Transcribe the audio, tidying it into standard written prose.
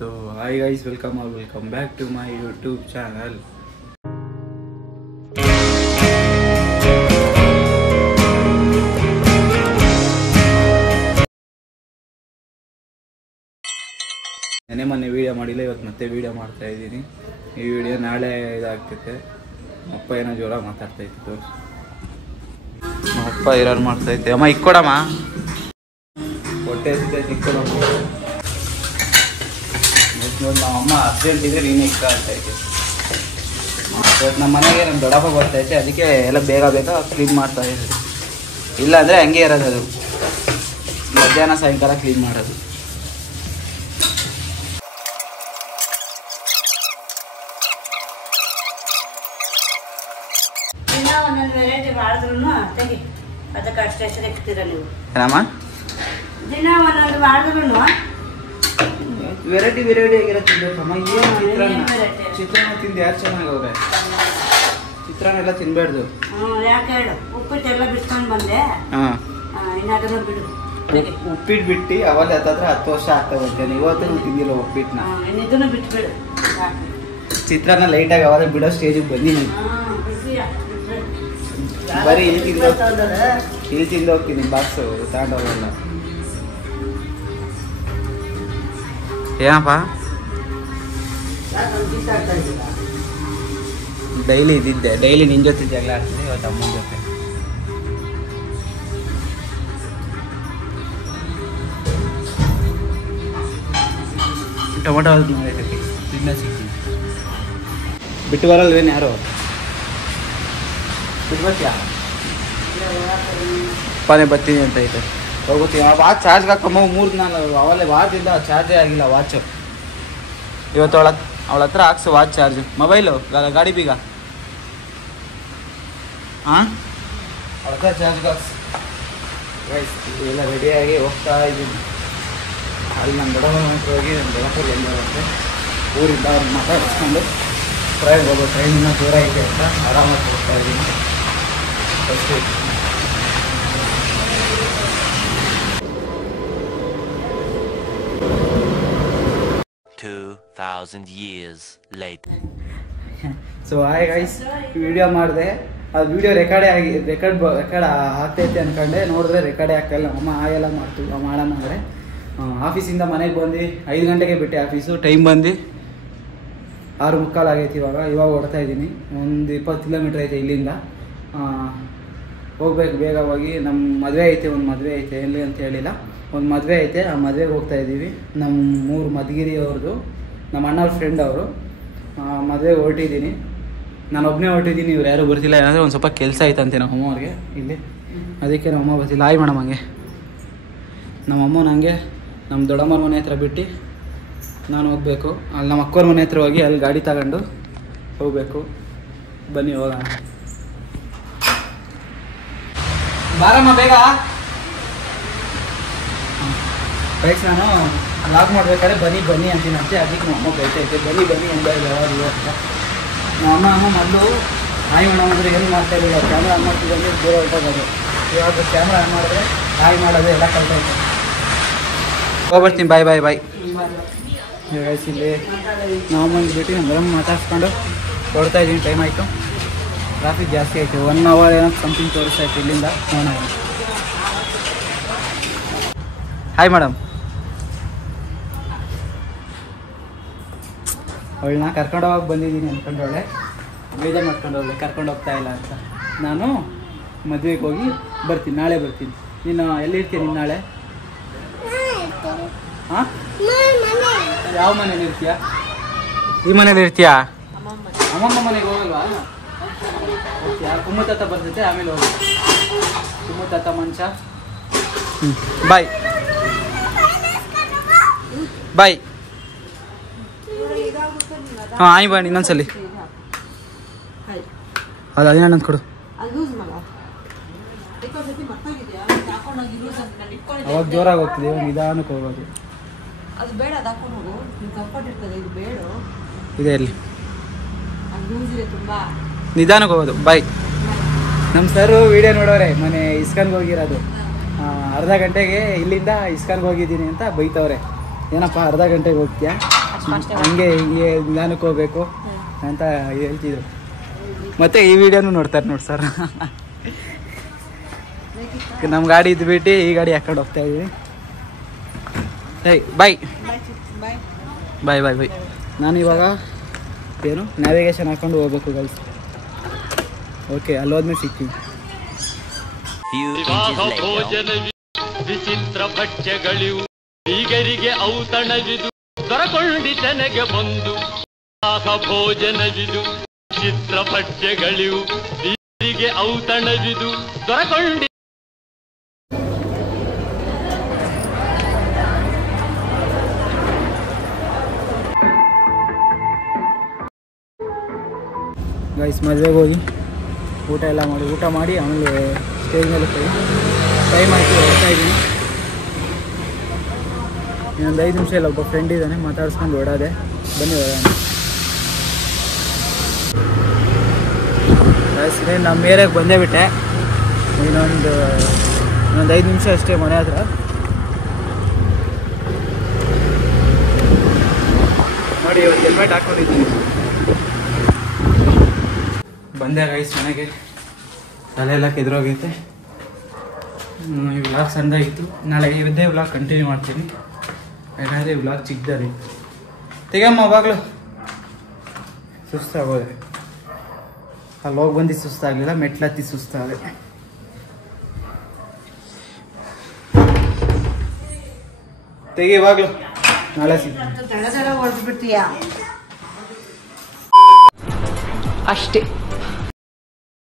So hi guys, welcome back to my YouTube channel. ನೆನೆ ಮೊನ್ನೆ video ಮಾಡಿಲ್ಲ, ಇವತ್ತು ಮತ್ತೆ ವೀಡಿಯೋ ಮಾಡ್ತಾ ಇದ್ದೀನಿ. ಈ ವಿಡಿಯೋ ನಾಳೆ ಇದಾಗ್ತೈತೆ. ಅಪ್ಪ ಏನೋ ಜೋರ ಮಾತಾಡ್ತಾ ಇತ್ತು. ಅಪ್ಪ ಇರೋರು ಮಾಡ್ತೈತೆ. ಅಮ್ಮ ಇಕ್ಕೊಡಮ್ಮ, ಹೊಟ್ಟೆ ಹಸಿತೈತೆ, ಇಕ್ಕೊಡಮ್ಮ. ನೋಡಿ ನಮ್ಮಮ್ಮ ಅರ್ಜೆಂಟ್ ಇದ್ರೆ ನೀನು ಇಕ್ಕ ಅಂತೈತೆ. ಇವತ್ತು ನಮ್ಮ ಮನೆಗೆ ನಮ್ಮ ದೊಡ್ಡಪ್ಪ ಬರ್ತೈತೆ, ಅದಕ್ಕೆ ಎಲ್ಲ ಬೇಗ ಕ್ಲೀನ್ ಮಾಡ್ತಾ ಇದ್ವಿ. ಇಲ್ಲ ಅಂದರೆ ಹಂಗೆ ಇರೋದು, ಅದು ಮಧ್ಯಾಹ್ನ ಸಾಯಂಕಾಲ ಕ್ಲೀನ್ ಮಾಡೋದು. ವೆರೈಟಿ ಮಾಡಿದ್ರು ಅದಕ್ಕೆ ಅಷ್ಟೇ ಹೆಸರು ಇಕ್ತೀರ ನೀವು. ಏನಮ್ಮ ದಿನ ಒಂದೊಂದು ಮಾಡಿದ್ರು ವೆರೈಟಿ ಆಗಿರೋ ತಿನ್ಬೇಕಮ್ಮ. ಏನು ಚಿತ್ರಾನ್ನ ತಿಂದು ಯಾರು ಚೆನ್ನಾಗವ್ರೆ? ಚಿತ್ರಾನ್ನ ಎಲ್ಲ ತಿನ್ಬಾರ್ದು. ಯಾಕೆ ಹೇಳು, ಉಪ್ಪಿಟ್ಟೆಲ್ಲ ಬಿಟ್ಕೊಂಡು ಬಂದೆ. ಇನ್ನಾದ್ರೂ ಬಿಡು. ಉಪ್ಪಿಟ್ಟು ಬಿಟ್ಟು ಅವಾಗ ಹತ್ತತ್ರ 10 ವರ್ಷ ಆಗ್ತಾ ಹೋಗ್ತೇನೆ. ಇವತ್ತು ತಿಂದಿಲ್ಲ ಉಪ್ಪಿಟ್ಟನ್ನ. ಇದನ್ನು ಬಿಟ್ಬಿಡು. ಚಿತ್ರಾನ್ನ ಲೈಟಾಗಿ ಅವಾಗ ಬಿಡೋ ಸ್ಟೇಜಿಗೆ ಬಂದಿನಿ. ಬರೀ ಇಲ್ಲಿ ತಿಂದು ಹೋಗ್ತೀನಿ, ಬಾಕ್ಸು ತಗೊಂಡೋಗಲ್ಲ. ಏನಪ್ಪ ಡೈಲಿ ಇದ್ದಿದ್ದೆ, ಡೈಲಿ ನಿನ್ನ ಜೊತೆ ಜಗಳ ಆಡ್ತೀನಿ, ಇವತ್ತು ಅಮ್ಮನ ಜೊತೆ. ಟೊಮೊಟೊ ತಿನ್ನ ಸಿಗ್ತೀನಿ. ಬಿಟ್ಟು ಬರಲ್ವೇನು ಯಾರು? ಬಿಟ್ಟು ಬರ್ತೀಯಾ? ಅಪ್ಪನೇ ಬರ್ತೀನಿ ಅಂತ ಐತೆ, ಹೋಗ್ತೀನಿ. ವಾಚ್ ಚಾರ್ಜ್ಗೆ ಹಾಕಮ್ಮ. 3 ದಿನ ಅವಲ್ಲೇ ವಾಚಿಂದ ಚಾರ್ಜೇ ಆಗಿಲ್ಲ ವಾಚು. ಇವತ್ತು ಅವಳ ಹತ್ರ ಹಾಕ್ಸು ವಾಚ್ ಚಾರ್ಜು. ಮೊಬೈಲು ಗಾಡಿ ಬೀಗ ಹಾಂ, ಅವಳ ಹತ್ರ ಚಾರ್ಜ್ಗೆ ಹಾಕ್ಸು. ಎಲ್ಲ ರೆಡಿಯಾಗಿ ಹೋಗ್ತಾ ಇದ್ದೀನಿ. ಅಲ್ಲಿ ನನ್ನ ದೊಡ್ಡಮ್ಮನ ಹತ್ರ ಹೋಗಿ ನನ್ನ ದೊಡ್ಡಪ್ಪಲ್ಲಿ ಹೆಂಗೆ ಬರುತ್ತೆ ಊರಿಂದ ಅವ್ರನ್ನ ಮಾತಾಡಿಸ್ಕೊಂಡು ಟ್ರೈನ್ ಹೋಗೋ ಟ್ರೈನಿನ ದೂರ ಐತೆ ಅಂತ ಆರಾಮಾಗಿ ಹೋಗ್ತಾ ಇದ್ದೀನಿ. ಅಷ್ಟೇ. 2000 years later. So hi guys, video ಮಾಡಿದೆ. ಅದು ವಿಡಿಯೋ ರೆಕಾರ್ಡ್ ಆಗ್ತೈತೆ ಅಂದ್ಕೊಂಡೆ, ನೋಡಿದ್ರೆ ರೆಕಾರ್ಡೇ ಆಗ್ತಾಯಿಲ್ಲ. ಅಮ್ಮ ಆಯೆಲ್ಲ ಮಾಡ್ತೀವಿ ಮಾಡೋಣ ಅಂದರೆ ಆಫೀಸಿಂದ ಮನೆಗೆ ಬಂದು 5 ಗಂಟೆಗೆ ಬಿಟ್ಟೆ ಆಫೀಸು. ಟೈಮ್ ಬಂದು 6:45 ಆಗೈತಿ. ಇವಾಗ ಓಡ್ತಾ ಇದ್ದೀನಿ. ಒಂದು 20 ಕಿಲೋಮೀಟ್ರ್ ಐತೆ ಇಲ್ಲಿಂದ. ಹೋಗ್ಬೇಕು ಬೇಗ ಹೋಗಿ. ನಮ್ಮ ಮದುವೆ ಐತೆ, ಒಂದು ಮದುವೆ ಐತೆ. ಎಲ್ಲಿ ಅಂತ ಹೇಳಿಲ್ಲ, ಒಂದು ಮದುವೆ ಐತೆ. ಆ ಮದುವೆಗೆ ಹೋಗ್ತಾ ಇದ್ದೀವಿ. ನಮ್ಮ ಊರು ಮಧುಗಿರಿ ಅವ್ರದ್ದು, ನಮ್ಮ ಅಣ್ಣವ್ರ ಫ್ರೆಂಡ್ ಅವರು. ಮದುವೆಗೆ ಹೊರಟಿದ್ದೀನಿ. ನಾನು ಒಬ್ಬನೇ ಹೊರಟಿದ್ದೀನಿ, ಇವ್ರು ಯಾರೂ ಬರ್ತಿಲ್ಲ. ಏನಾದರೂ ಒಂದು ಸ್ವಲ್ಪ ಕೆಲಸ ಐತಂತೆ ನಮ್ಮ ಅಮ್ಮವ್ರಿಗೆ ಇಲ್ಲಿ, ಅದಕ್ಕೆ ನಮ್ಮ ಅಮ್ಮ ಬರ್ತಿಲ್ಲ. Hi madam. ಹಂಗೆ ನಮ್ಮ ಅಮ್ಮ ನನಗೆ ನಮ್ಮ ದೊಡ್ಡಮ್ಮನ ಮನೆ ಹತ್ರ ಬಿಟ್ಟು ನಾನು ಹೋಗಬೇಕು. ಅಲ್ಲಿ ನಮ್ಮ ಅಕ್ಕವ್ರ ಮನೆ ಹತ್ರ ಹೋಗಿ ಅಲ್ಲಿ ಗಾಡಿ ತಗೊಂಡು ಹೋಗಬೇಕು. ಬನ್ನಿ ಹೋಗೋಣ. ಬಾರಮ್ಮ ಬೇಗ. ಬೈಕ್ ನಾನು ಲಾಗ್ ಮಾಡ್ಬೇಕಾದ್ರೆ ಬನ್ನಿ ಅಂತೀನಂತೆ, ಅದಕ್ಕೆ ನಮ್ಮ ಅಮ್ಮ ಬೈತೈತೆ. ಬನ್ನಿ ಎಂದ ಯಾವಾಗ ಅಂತ. ನಮ್ಮ ಅಮ್ಮ ಮೊದಲು ಹಾಯ್ ಮೇಡಮ್ ಅಂದರೆ ಏನು ಮಾಡ್ತಾ ಇರಲಿಲ್ಲ. ಕ್ಯಾಮ್ರಾ ಆನ್ ಮಾಡ್ತಿದ್ದಂಗೆ ದೂರ ಹೊರಟೋಗೋದು. ಇವಾಗ ಕ್ಯಾಮ್ರಾ ಆನ್ ಮಾಡಿದ್ರೆ ಹಾಯ್ ಮಾಡೋದು ಎಲ್ಲ ಕಲ್ತೈತೆ. ಹೋಗ್ಬರ್ತೀನಿ. ಬಾಯ್. ಇಲ್ಲಿ ನಾವಮ್ಮನಿಗೆ ಬಿಟ್ಟು ನಮ್ಮ ಬರಮ್ಮ ಮಾತಾಡ್ಸ್ಕೊಂಡು ಹೊರಡ್ತಾ ಇದ್ದೀನಿ. ಟೈಮ್ ಆಯಿತು, ಟ್ರಾಫಿಕ್ ಜಾಸ್ತಿ ಆಯಿತು. 1 ಅವರ್ ಏನೋ ಸಮಥಿಂಗ್ ತೋರಿಸ್ತಾ ಇತ್ತು ಇಲ್ಲಿಂದ. ನೋಡೋಣ. Hi madam. ಅವಳನ್ನ ಕರ್ಕೊಂಡೋಗಿ ಬಂದಿದ್ದೀನಿ ಅಂದ್ಕೊಂಡವಳೆ, ಬೇಜಾರು ಮಾಡ್ಕೊಂಡವಳೆ ಕರ್ಕೊಂಡು ಹೋಗ್ತಾ ಇಲ್ಲ ಅಂತ. ನಾನು ಮದುವೆಗೆ ಹೋಗಿ ಬರ್ತೀನಿ, ನಾಳೆ ಬರ್ತೀನಿ. ನೀನು ಎಲ್ಲಿರ್ತೀನಿ ನೀನು ನಾಳೆ? ಹಾಂ, ಯಾವ ಮನೇಲಿ ಇರ್ತೀಯಾ? ಈ ಮನೇಲಿ ಇರ್ತೀಯಾ? ಅಮ್ಮಮ್ಮ ಮನೆಗೆ ಹೋಗಲ್ವಾ? ಓಕೆ, ಕುಮ್ಮು ತಾತ ಬರ್ತೈತೆ, ಆಮೇಲೆ ಹೋಗಿ ಕುಮ್ಮು ತಾತ ಮಂಚ. ಬಾಯ್. ಹಾಂ ಆಯ್ ಬನ್ನಿ ಇನ್ನೊಂದ್ಸಲಿ. ಅದು ಅದೇನಂತ ಕೊಡು. ಅವಾಗ ಜೋರಾಗಿ ಹೋಗ್ತದೆ, ನಿಧಾನಕ್ಕೆ ಹೋಗೋದು. ಅದು ಬೇಡ, ಅದು ಹಾಕೊಂಡು ಹೋಗು, ನೀನು ಕಂಫರ್ಟ್ ಇರ್ತದೆ. ಇದು ಬೇಡ, ಇದೆ ಇರಲಿ, ಅದು ಯೂಸ್ ಇದೆ ತುಂಬ. ನಿಧಾನಕ್ಕೆ ಹೋಗೋದು. ಬಾಯ್. ನಮ್ಮ ಸರ್ ವಿಡಿಯೋ ನೋಡೋರೆ, ಮನೆ ಇಸ್ಕಾನ್ಗೆ ಹೋಗಿರೋದು. ಅರ್ಧ ಗಂಟೆಗೆ ಇಲ್ಲಿಂದ ಇಸ್ಕಾನ್ಗೆ ಹೋಗಿದ್ದೀನಿ ಅಂತ ಬೈತವ್ರೆ. ಏನಪ್ಪ ಅರ್ಧ ಗಂಟೆಗೆ ಹೋಗ್ತೀಯಾ? ಹಂಗೆ ಹಿಂಗೆ ನಿಧಾನಕ್ಕೆ ಹೋಗ್ಬೇಕು ಅಂತ ಹೇಳ್ತಿದ್ರು. ಮತ್ತೆ ಈ ವಿಡಿಯೋನು ನೋಡ್ತಾರೆ ನೋಡಿ ಸರ್. ನಮ್ಮ ಗಾಡಿ ಇದ್ಬಿಟ್ಟು ಈ ಗಾಡಿ ಹಾಕೊಂಡು ಹೋಗ್ತಾ ಇದೀವಿ. ಸರಿ ಬಾಯ್ ಬಾಯ್ ಬಾಯ್ ಬಾಯ್. ನಾನು ಇವಾಗ ಏನು ನ್ಯಾವಿಗೇಷನ್ ಹಾಕೊಂಡು ಹೋಗ್ಬೇಕು ಗೈಸ್. ಓಕೆ, ಅಲ್ಲೋದ್ಮೇಲೆ ಸಿಗ್ತೀವಿ. Few inches later. ವಿಚಿತ್ರ ಭಕ್ಷ್ಯಗಳಿವು ಬೀಗರಿಗೆ ಔತಣವಿದು ದೊರಕೊಂಡಿತನೆಗೆ ಬಂದು ಭೋಜನವಿದು ವಿಚಿತ್ರ ಭಕ್ಷ್ಯಗಳಿವು ಬೀಗರಿಗೆ ಔತಣವಿದು ದೊರಕೊಂಡಿ. ಗೈಸ್ ಮದುವೆಗೆ ಹೋಗಿ ಊಟ ಮಾಡಿ ಆಮೇಲೆ ಸ್ಟೇಜ್ ಮೇಲೆ ಟೈಮ್ ಆಯಿತು, ಹೋಗ್ತಾ ಇದ್ದೀನಿ. ಇನ್ನೊಂದು 5 ನಿಮಿಷ ಇಲ್ಲ, ಒಬ್ಬ ಫ್ರೆಂಡ್ ಇದ್ದಾನೆ, ಮಾತಾಡ್ಸ್ಕೊಂಡು ಓಡಾದೆ. ಬನ್ನಿ ಹೋಗೋಣ. ಗೈಸ್ ನಮ್ಮ ಏರಿಯಾಗೆ ಬಂದೇ ಬಿಟ್ಟೆ. ಇನ್ನೊಂದು 5 ನಿಮಿಷ ಅಷ್ಟೇ ಮನೆ ಹತ್ರ. ನೋಡಿ ಇವತ್ತು ಹೆಲ್ಮೆಟ್ ಹಾಕ್ಕೊಂಡಿದ್ದೀನಿ. ಬಂದೆ ಗೈಸ್ ಮನೆಗೆ. ತಲೆ ಎಲ್ಲ ಕೆದ್ರೋಗೈತೆ. ಈ ವ್ಲಾಗ್ ಸಣ್ಣದಾಗಿತ್ತು. ನಾಳೆ ಇದೇ ವ್ಲಾಗ್ ಕಂಟಿನ್ಯೂ ಮಾಡ್ತೀನಿ, ಯಾಕಂದರೆ ಈ ವ್ಲಾಗ್ ಚಿಕ್ಕದಾಗಿ. ತೆಗಮ್ಮ ಅವಾಗಲೂ ಸುಸ್ತಾಗೋದೆ. ಅಲ್ಲಿ ಹೋಗಿ ಬಂದು ಸುಸ್ತಾಗಲಿಲ್ಲ, ಮೆಟ್ಲತ್ತಿ ಸುಸ್ತಾದೆ. ತೆಗಿ ಇವಾಗಲೂ, ನಾಳೆ ಸಿಗ್ತೀನಿ ಹೊಡೆದ್ಬಿಡ್ತೀಯಾ ಅಷ್ಟೇ.